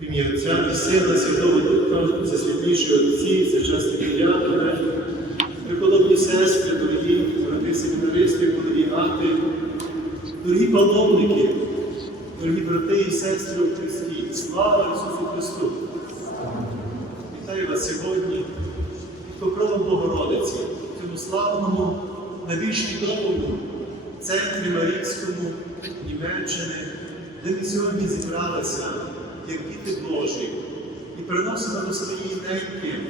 Ім'я Отця і Сина, Святого Духа, засвятніші Отці, всечасні діякони, преподобні сестри, дорогі брати семінаристи, дорогі гати, дорогі паломники, дорогі брати і сестри у Христі, слава Ісусу Христу! Вітаю вас сьогодні. Під покровом Богородиці, в цьому славному, найбільш відомому центрі Марійському Німеччини, де ми сьогодні зібралися як діти Божі і приносимо до своєї неньки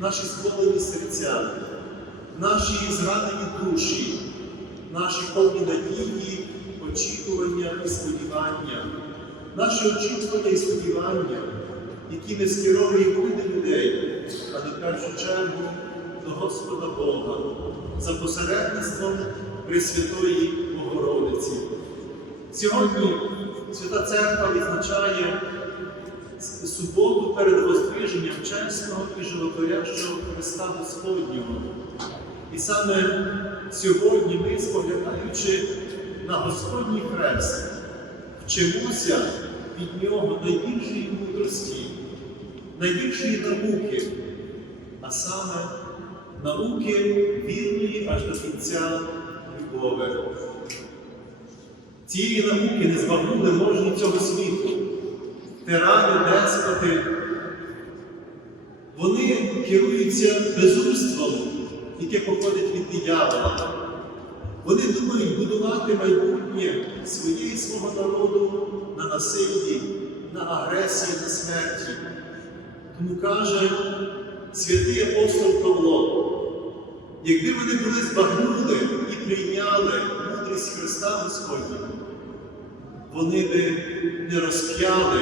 наші сповнені серця, наші зранені душі, наші повні надії, очікування і сподівання, наші очікування і сподівання, які ми скеровуємо не людей, а до першу чергу до Господа Бога за посередництвом Пресвятої Богородиці. Сьогодні Свята Церква відзначає суботу перед воздвиженням чесного і животворящого Христа Господнього. І саме сьогодні ми, споглядаючи на Господній хрест, вчимося від нього найбільшої мудрості, найбільшої науки, а саме науки вірної аж до кінця любові. Цієї науки не збагнули можні цього світу, тирани, деспоти. Вони керуються безумством, яке походить від диявола. Вони думають будувати майбутнє своє і свого народу на насиллі, на агресії, на смерті. Тому каже святий апостол Павло, якби вони були збагнули і прийняли мудрість Христа Господнього, вони би не розп'яли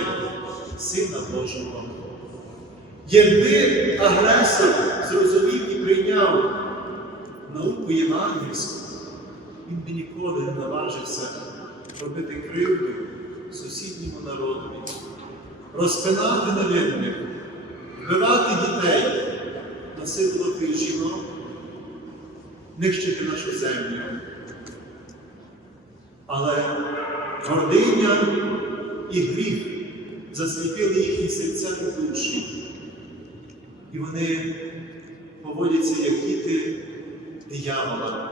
Сина Божого. Якби агресор зрозумів і прийняв науку євангельську, він би ніколи не наважився робити кривду сусідньому народові, розпинати невинних, вбивати дітей, насилувати жінок, нищити нашу землю. Але гординя і гріх засліпили їхні серця і душі. І вони поводяться як діти диявола.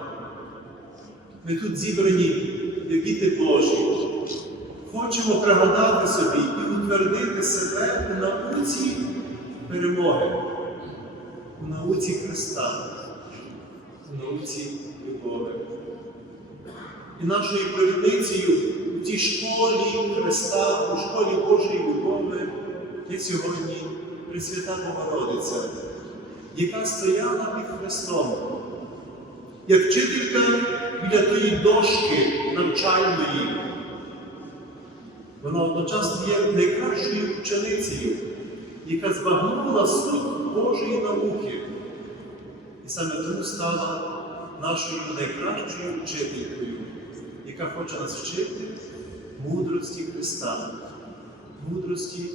Ми тут зібрані, як діти Божі. Хочемо пригадати собі і утвердити себе у науці перемоги, у науці Христа, у науці любові. І нашою провідницею у цій школі Христа, у школі Божої любові є сьогодні Пресвята Богородиця, яка стояла під Христом, як вчителька біля тої дошки навчальної. Вона одночасно є найкращою ученицею, яка збагнула суть Божої науки. І саме тому стала нашою найкращою вчителькою, яка хоче нас вчити мудрості Христа, мудрості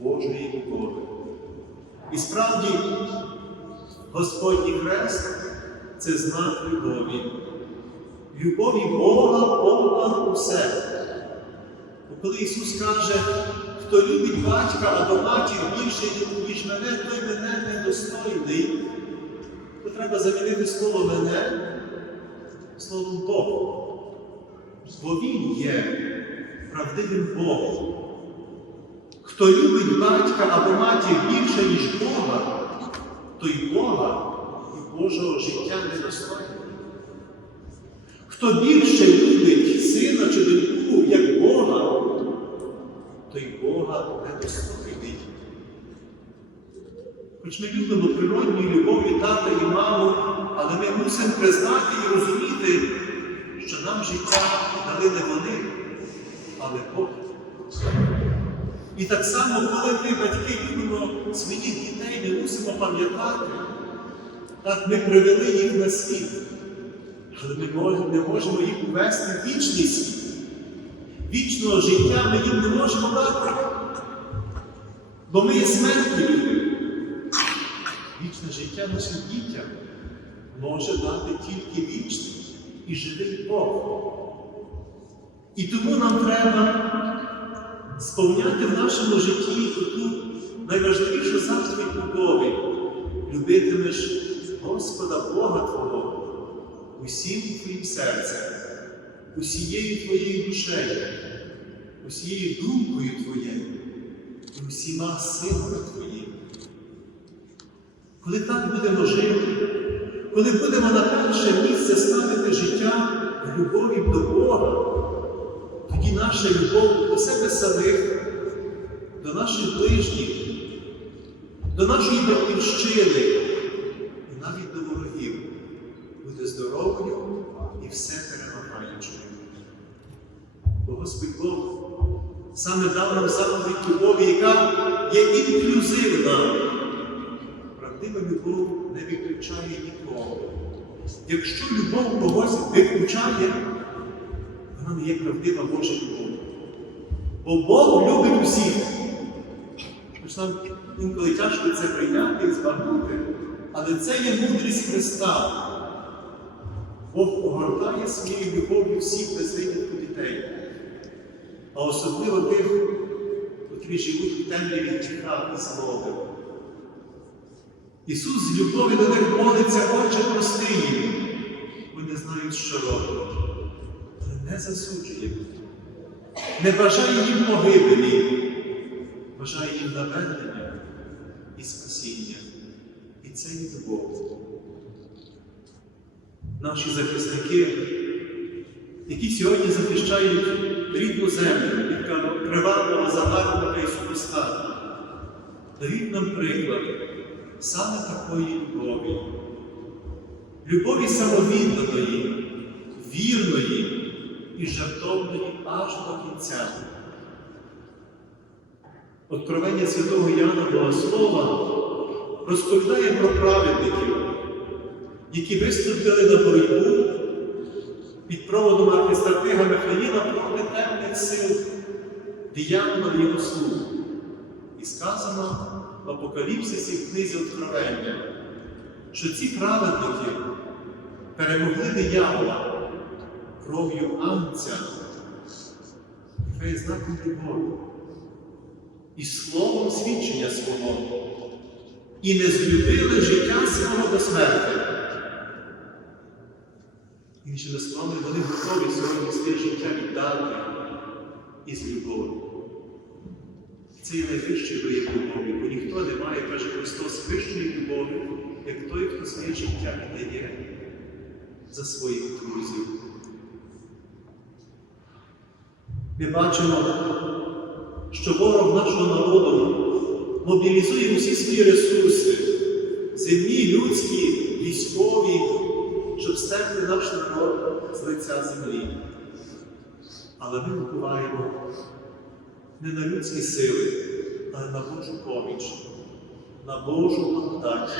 Божої любові. І справді, Господній хрест це знак любові. Любові Бога Бога усе. Бо коли Ісус каже, хто любить батька або матір більше, ніж мене, той мене недостойний, то треба замінити слово мене словом Бог. Бо Він є правдивим Богом. Хто любить батька або матір більше, ніж Бога, той Бога і Божого життя недостойний. Хто більше любить сина чи доньку, як Бога, той Бога недостойний. Хоч ми любимо природньою любов'ю тата і маму, але ми мусимо признати і розуміти, що нам життя дали не вони, але Бог. І так само, коли ми, батьки, любимо своїх дітей, ми мусимо пам'ятати, так ми привели їх на світ, але ми не можемо їх увести в вічний. Вічного життя ми їм не можемо дати, бо ми є смертні. Вічне життя нашим дітям може дати тільки вічний і живий Бог. І тому нам треба сповняти в нашому житті ту найважливішу заповідь любові. Любитимеш Господа Бога Твого усім твоїм серцем, усією твоєю душею, усією думкою твоєю і усіма силами твоїми. Коли так будемо жити, коли будемо на перше місце ставити життя в любові до Бога, наша любов до себе самих, до наших ближніх, до нашої батьківщини і навіть до ворогів буде здоровою і все перемагаючою. Бо Господь Бог саме дав нам заповідь любові, яка є інклюзивна. Правдива любов не виключає нікого. Якщо любов когось виключає, є правдива Божа любов. Бо Бог любить усіх. Хоч нам інколи тяжко це прийняти і збагнути, але це є мудрість Христа. Бог огортає своєю любов'ю всіх без дітей, а особливо тих, котрі живуть у темряві гріха і злоби. Ісус з любові до них молиться, Отче прости їм. Вони знають, що роблять, але не засуджує, не бажає їм погибелі, бажає їм наведення і спасіння. І це є любов. Наші захисники, які сьогодні захищають рідну землю від кривавого загарбника і супостата, дають нам приклад саме такої любові, любові самовідданої, вірної і жертовної аж до кінця. Откровення святого Яна Богослова розповідає про праведників, які виступили на боротьбу під проводом архістратига Михаїла проти темних сил диявола його слуг. І сказано в Апокаліпсисі в книзі Откровення, що ці праведники перемогли диявола кров'ю Анця, є знаком любові, і словом свідчення свого, і не злюбили життя свого до смерти. Іншими словами, вони готові сьогодні своє життя віддати із любові. Це є найвищий вияв любові, бо ніхто не має, каже Христос, вищої любові, як той, хто своє життя віддає за своїх друзів. Ми бачимо, що ворог нашого народу мобілізує усі свої ресурси, земні, людські, військові, щоб стерти наш народ з лиця землі. Але ми впливаємо не на людські сили, але на Божу поміч, на Божу благодать.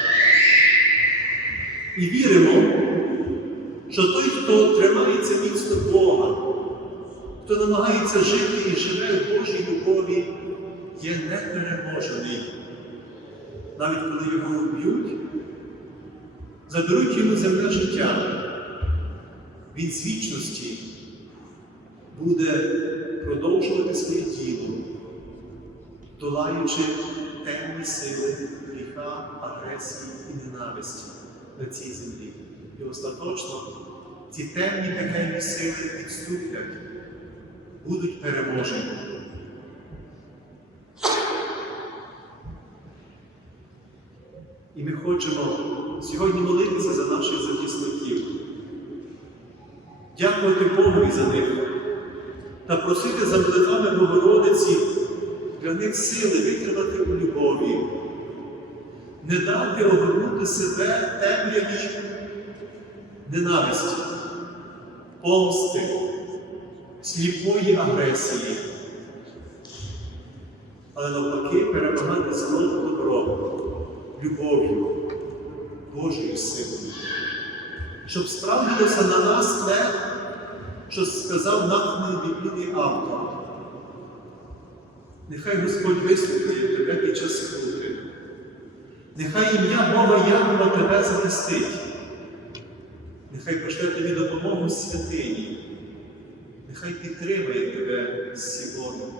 І віримо, що той, хто тримається міцно Бога, хто намагається жити і живе в Божій любові, є непереможений. Навіть коли його вб'ють, заберуть йому земне життя, він з вічності буде продовжувати своє діло, долаючи темні сили гріха, агресії і ненависті на цій землі. І остаточно ці темні пекельні сили відступлять, будуть переможені. І ми хочемо сьогодні молитися за наших захисників, дякувати Богу за них. Та просити за молитвами Богородиці для них сили витримати у любові, не дати огорнути себе темряві ненависті, помсти, сліпої агресії, але навпаки перемагати зло добро, любов'ю, Божою силою, щоб справдилося на нас те, що сказав нам біблійний автор. Нехай Господь вислухає тебе під час скрути. Нехай ім'я Бога Якова тебе захистить. Нехай пошле тобі допомогу святині. Нехай підтримає тебе Сівону.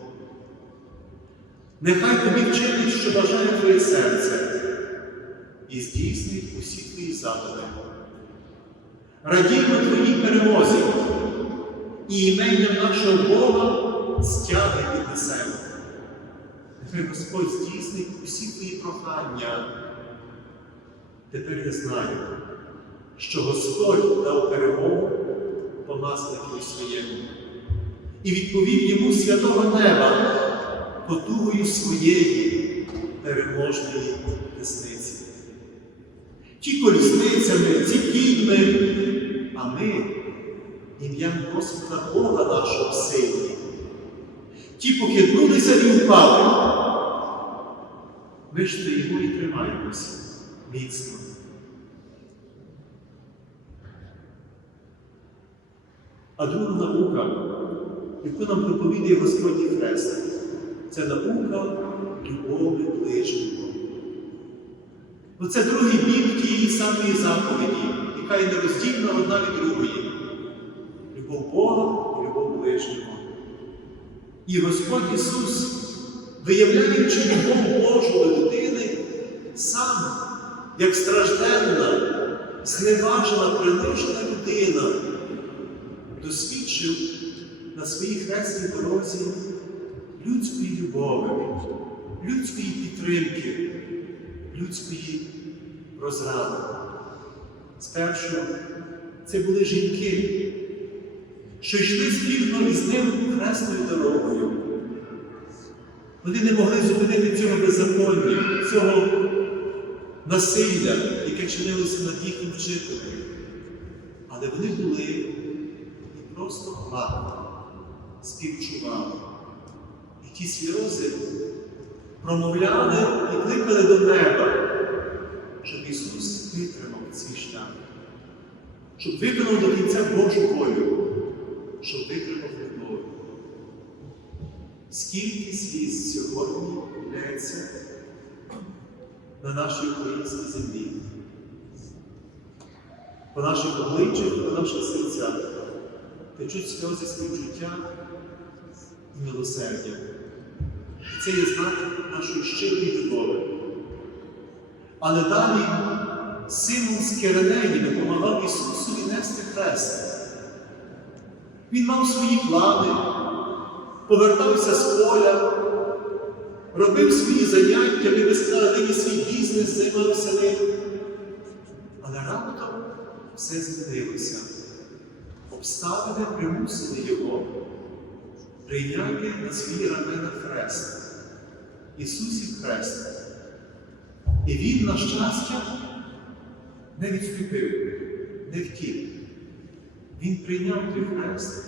Нехай тобі вчинить, що бажає твоє серце, і здійснить усі твої задуми. Радімо твоїй перемозі, і іменням нашого Бога стягне піднесемо. Нехай Господь здійснить усі твої прохання. Тепер я знаю, що Господь дав перемогу помазнику своєму і відповів йому святого неба потугою своєї переможної десниці. Ті колісницями, ці кіньми, а ми ім'ям Господа Бога нашого сильні. Ті похитнулися і впали. Ми ж стоїмо і тримаємося міцно. А друга наука, яку нам проповідує Господній Хрест, це наука любові ближнього. Оце другий бік тієї самої заповіді, яка є нероздільна одна від другої. Любов Бога і любов ближнього. І Господь Ісус, виявляючи любов Божу до людини, сам, як стражденна, зневажена, принижена людина, досвідчив на своїй хресній дорозі людської любові, людської підтримки, людської розради. Спершу це були жінки, що йшли спільно із ним хресною дорогою. Вони не могли зупинити цього беззаконня, цього насилля, яке чинилося над їхнім вчителем. Але вони були і просто плакали, співчували. І ті сльози промовляли і кликали до неба, щоб Ісус витримав цей шлях, щоб виконав до кінця Божу волю, щоб витримав любов. Скільки сліз сьогодні лється на нашій українській землі, по наших обличчях, по наших серцях течуть сльози співчуття і милосердя. Це є знак нашої щирої любові. Але далі Симон з Киренеї допомагав Ісусу нести хрест. Він мав свої плани, повертався з поля, робив свої заняття, нині свій бізнес займався ним. Але раптом все змінилося. Обставини примусили його прийняти на свій рамена хрест. Ісусів хрест. І Він, на щастя, не відступив, не втік. Він прийняв той хрест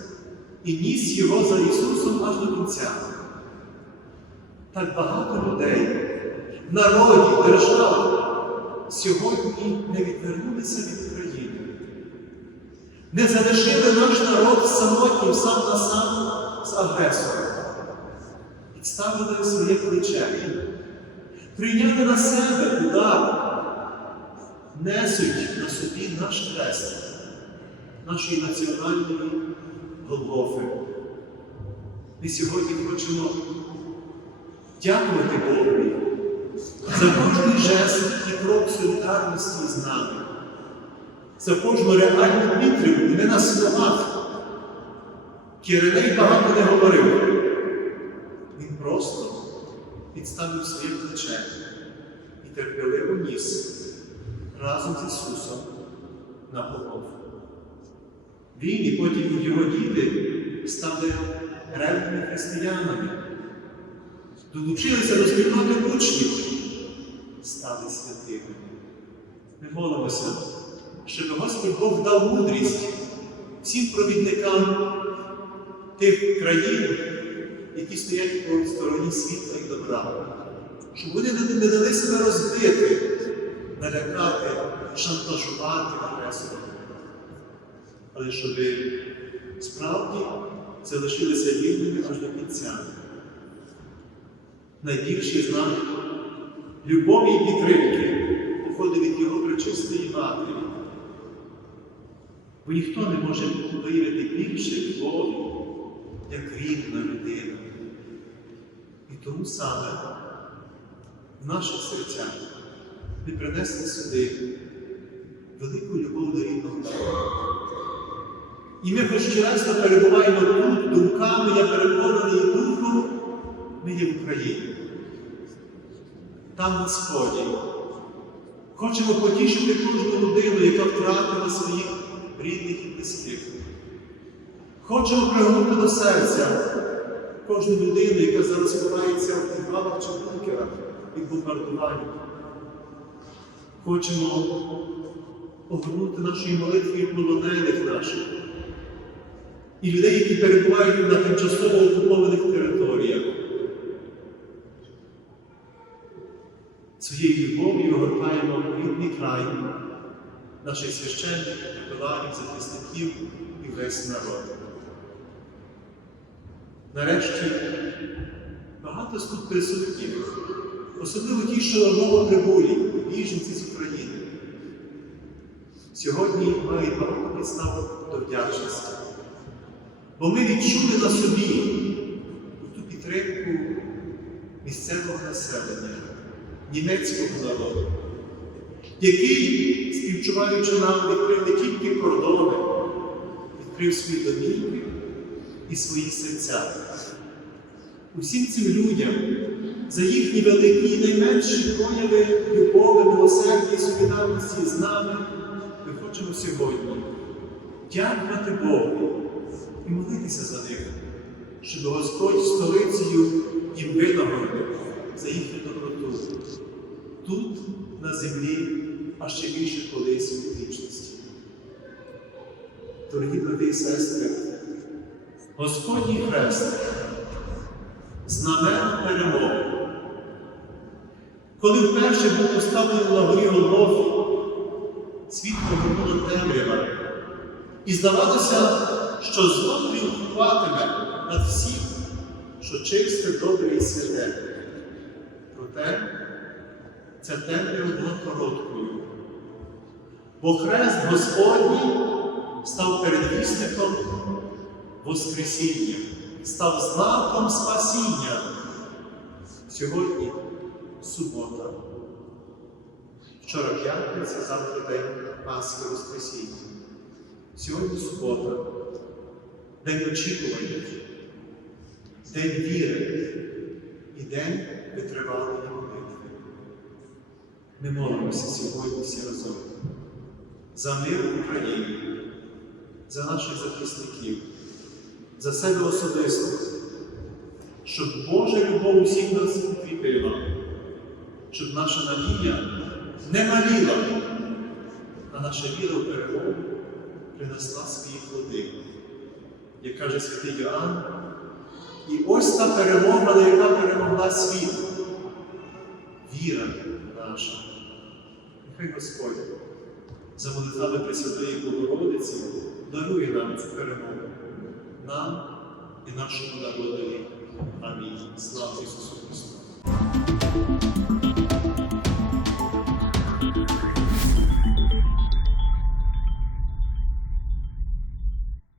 і ніс його за Ісусом аж до кінця. Так багато людей, народів, держав сьогодні не відвернулися від України, не залишили наш народ самотнім сам на сам з агресором, підставили своє плече, прийняли на себе удар, несуть на собі наш хрест, нашої національної Голгофи. Ми сьогодні хочемо дякувати Богові за кожний жест і крок солідарності з нами, за кожну реальну підтримку, не на словах. Кирилей багато не говорив. Він просто підставив своє плече і терпеливо ніс разом з Ісусом на Голгофу. Він і потім його діти стали ревними християнами, долучилися до спільноти учнів, стали святими. Ми молимося, щоб Господь Бог дав мудрість всім провідникам тих країн, які стоять по стороні світла і добра, щоб вони не дали себе розбити, налякати, шантажувати агресора але щоб справді залишилися вірними аж до кінця. Найбільший знак любові і підтримки походить від його пречистої матері. Бо ніхто не може виявити більше любові, як рідна людина. І тому саме в наших серцях ми принесли сюди велику любов до рідного народу. І ми хоч чесно перебуваємо тут, думками, я переконаний духом, ми є в Україні. Там на сході. Хочемо потішити кожну людину, яка втратила своїх рідних і близьких. Хочемо пригорнути до серця кожну людину, яка зараз ховається в підвалах чи бункерах від бомбардування. Хочемо огорнути нашою молитвою полонених наших і людей, які перебувають на тимчасово окупованих територіях. Своєю любов'ю огортаємо рідний край наших священників, капеланів, захисників і весь народ. Нарешті багато з тут присутніх, особливо ті, що новоприбулі, біженці з України. Сьогодні мають багато підстав до вдячності. Бо ми відчули на собі ту підтримку місцевого населення, німецького народу, який, співчуваючи нам, відкрив не тільки кордони, відкрив свої домівки і свої серця. Усім цим людям за їхні великі і найменші прояви любові, милосердя і солідарності з нами ми хочемо сьогодні дякувати Богу і молитися за них, щоб Господь столицею їм винагородив за їхню доброту. Тут, на землі, а ще більше колись у вічності. Дорогі брати і сестри, Господній хрест, знамен перемоги. Коли вперше був поставлений на горі Голгофі, світ повернула темрява, і здавалося, що зло тріумфуватиме над всім, що чисте, добре і святе. Проте ця темрява була короткою, бо хрест Господній став передвісником Воскресіння, став знаком спасіння. Сьогодні субота. Вчора п'ятниця, завтра день Пасхи Воскресіння. Сьогодні субота, день очікування, день віри і день витривалої молитви. Ми молимося сьогодні всі разом за мир в Україні, за наших захисників, за себе особисто, щоб Божа любов усіх нас укріпила, щоб наша надія не маліла, а наша віра в перемогу принесла свої плоди. Як каже святий Йоанн, і ось та перемога, яка перемогла світ. Віра наша. Нехай Господь за молитвами Пресвятої Богородиці дарує нам цю перемогу, нам і нашому народові. Амінь. Слава Ісусу Христу!